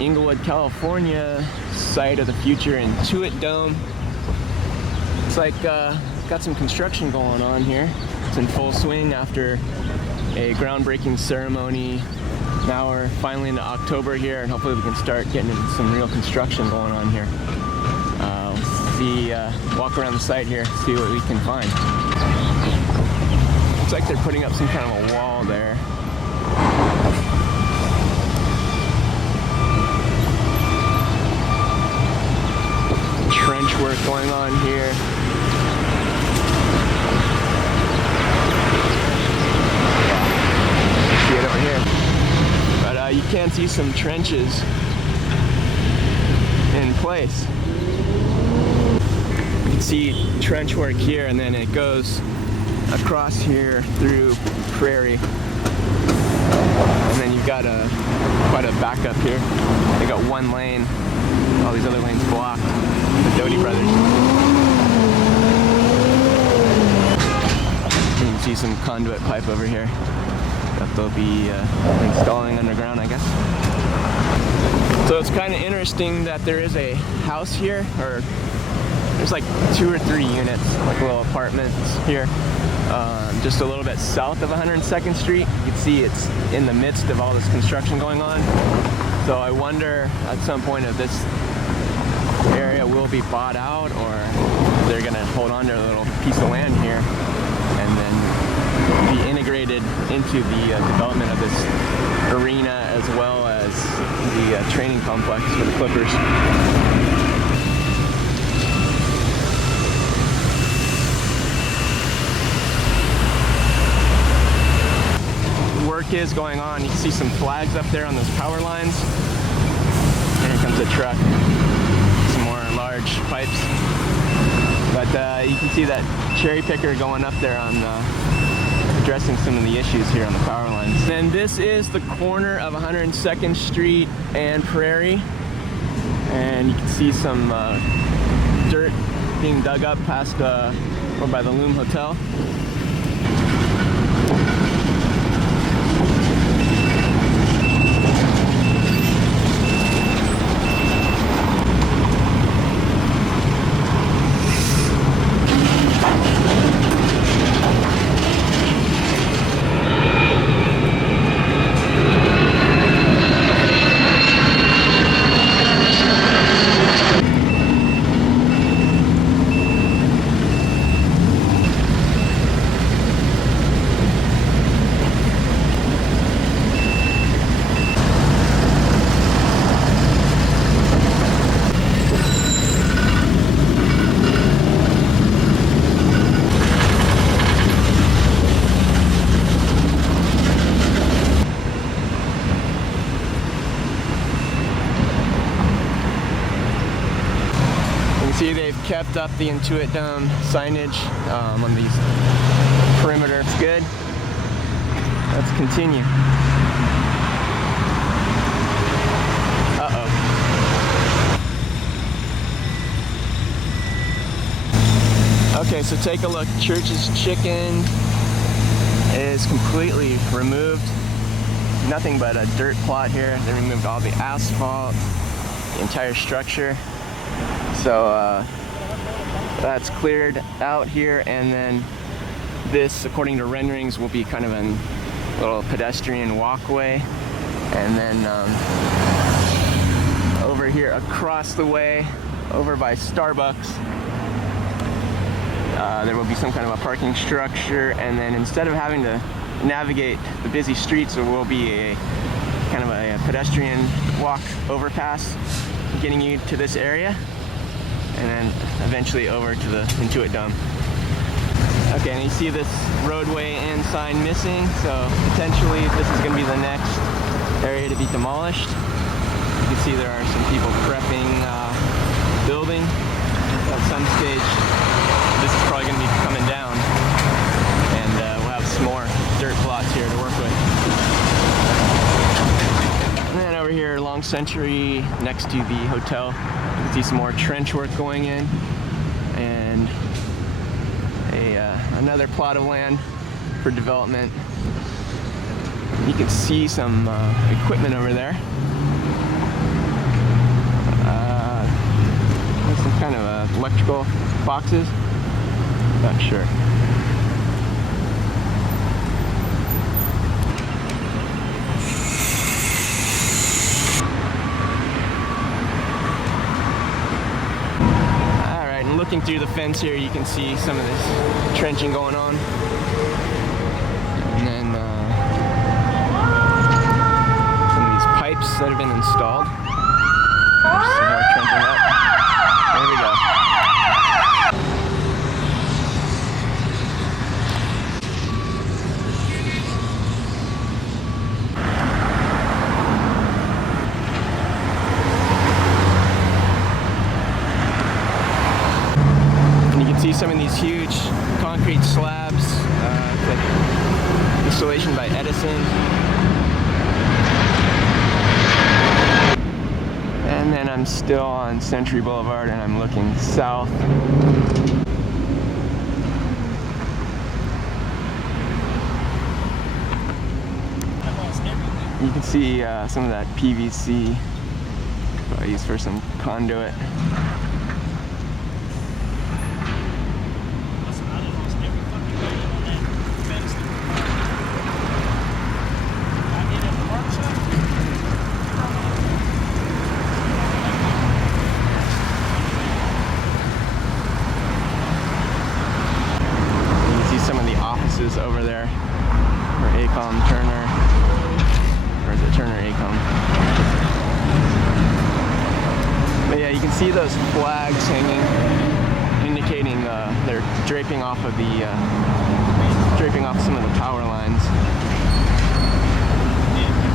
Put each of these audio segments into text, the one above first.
Inglewood, California site of the future Intuit Dome. It's like got some construction going on here. It's in full swing after a groundbreaking ceremony. Now we're finally into October here, and hopefully we can start getting into some real construction going on here. Walk around the site here, see what we can find. Looks like they're putting up some kind of a wall there. Trench work going on here. See it over here. But you can see some trenches in place. You can see trench work here, and then it goes across here through Prairie. And then you've got quite a backup here. They got one lane, all these other lanes blocked. The Doty brothers. You can see some conduit pipe over here that they'll be installing underground, I guess. So it's kind of interesting that there is a house here, or there's like 2 or 3 units, like little apartments here, just a little bit south of 102nd Street. You can see it's in the midst of all this construction going on. So I wonder at some point if this area will be bought out, or they're going to hold on to a little piece of land here and then be integrated into the development of this arena, as well as the training complex for the Clippers. Work is going on. You can see some flags up there on those power lines. And here comes a truck. Some more large pipes. But you can see that cherry picker going up there on addressing some of the issues here on the power lines. And this is the corner of 102nd Street and Prairie. And you can see some dirt being dug up past over by the Loom Hotel. See, they've kept up the Intuit Dome signage on these perimeter. It's good. Let's continue. Uh-oh. Okay, so take a look. Church's Chicken is completely removed. Nothing but a dirt plot here. They removed all the asphalt, the entire structure. So that's cleared out here, and then this, according to renderings, will be kind of a little pedestrian walkway. And then over here across the way, over by Starbucks, there will be some kind of a parking structure. And then instead of having to navigate the busy streets, there will be a kind of a pedestrian walk overpass getting you to this area, and then eventually over to the Intuit Dome. Okay, and you see this Roadway Inn sign missing, so potentially this is going to be the next area to be demolished. You can see there are some people prepping building. At some stage, this is probably going to be coming down, and we'll have some more dirt plots here to work with. And then over here along Century, next to the hotel, you can see some more trench work going in, and another plot of land for development. You can see some equipment over there. kind of electrical boxes. Not sure. Alright, and looking through the fence here, you can see some of this trenching going on. And then some of these pipes that have been installed. There's some more trenching up. There we go. And you can see some of these huge concrete slabs, like installation by Edison. And then I'm still on Century Boulevard and I'm looking south. You can see some of that PVC I use for some conduit. Over there for ACOM Turner, or is it Turner ACOM? But yeah, you can see those flags hanging, indicating they're draping off of the draping off some of the power lines,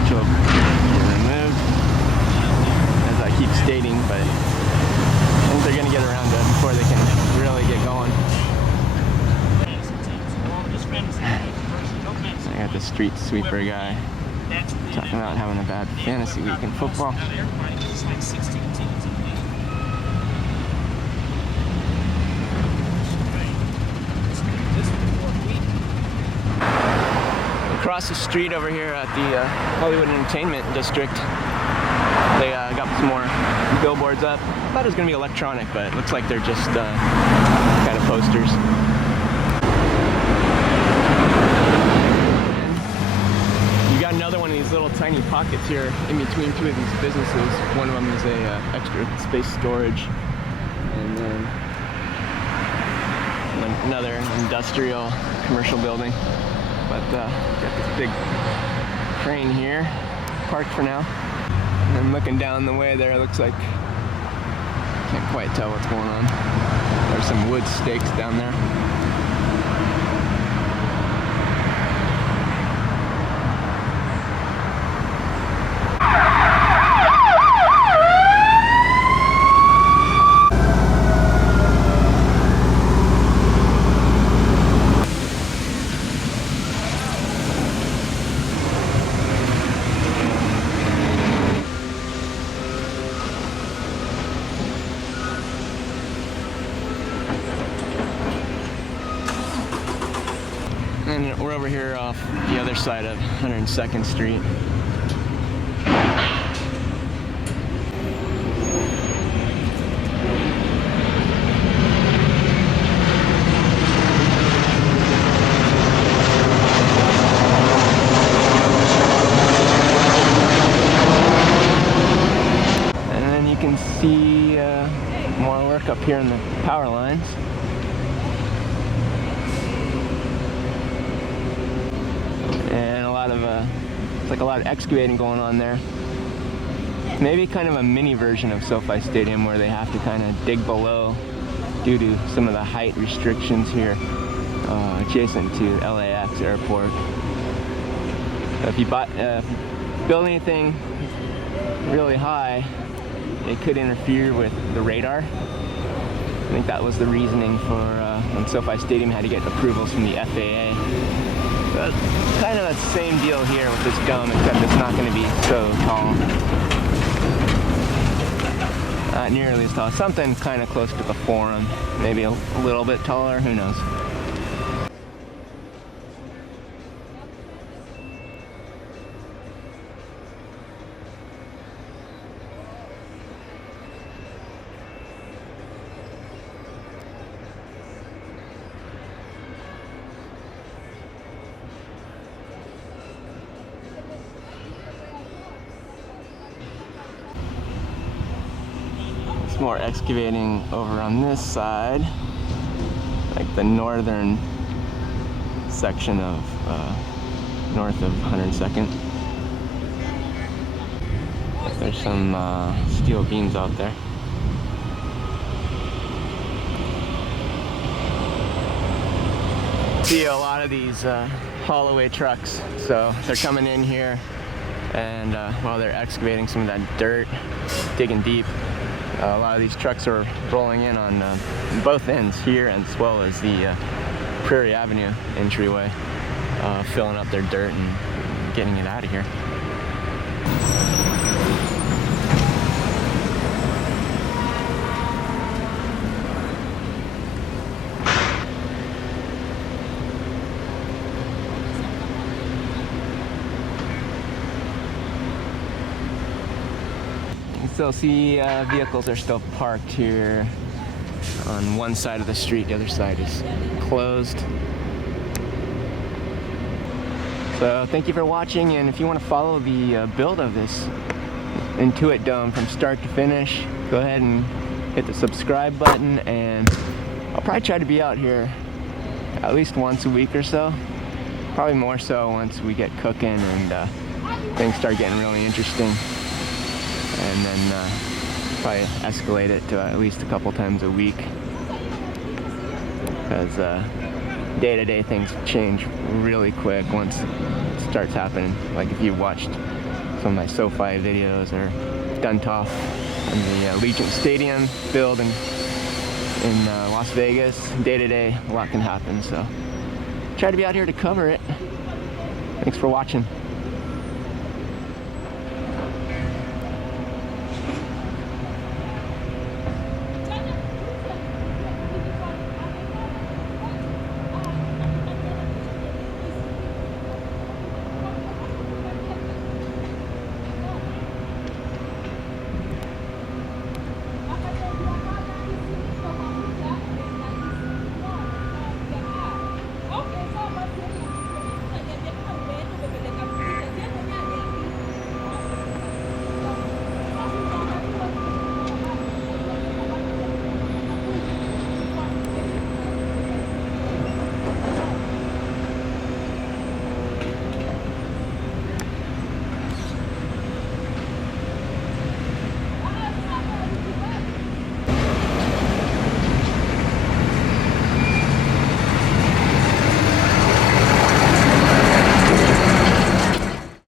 which will be removed, as I keep stating. But I think they're going to get around to it before they can really get going. I got the street sweeper guy talking about having a bad fantasy week in football. Across the street over here at the Hollywood Entertainment District, they got some more billboards up. I thought it was going to be electronic, but it looks like they're just kind of posters. Another one of these little tiny pockets here in between two of these businesses. One of them is a extra space storage, and then another industrial commercial building. But got this big crane here parked for now. And then looking down the way there, it looks like can't quite tell what's going on. There's some wood stakes down there. And we're over here off the other side of 102nd Street. And then you can see more work up here in the power lines. And a lot of, it's like a lot of excavating going on there. Maybe kind of a mini version of SoFi Stadium where they have to kind of dig below due to some of the height restrictions here adjacent to LAX airport. So if you build anything really high, it could interfere with the radar. I think that was the reasoning for when SoFi Stadium had to get approvals from the FAA. But kind of the same deal here with this dome, except it's not going to be so tall. Not nearly as tall. Something kind of close to the Forum. Maybe a little bit taller, who knows. more excavating over on this side, like the northern section of north of 102nd. There's some steel beams out there. See a lot of these haul-away trucks, so they're coming in here, and while they're excavating some of that dirt, digging deep, a lot of these trucks are rolling in on both ends here, as well as the Prairie Avenue entryway, filling up their dirt and getting it out of here. Still see vehicles are still parked here on one side of the street. The other side is closed. So thank you for watching, and if you want to follow the build of this Intuit Dome from start to finish, go ahead and hit the subscribe button, and I'll probably try to be out here at least once a week or so. Probably more so once we get cooking and things start getting really interesting. And then probably escalate it to at least a couple times a week, because day-to-day things change really quick once it starts happening. Like if you watched some of my SoFi videos or Duntoff and the Allegiant Stadium build in Las Vegas, day-to-day a lot can happen, so try to be out here to cover it. Thanks for watching.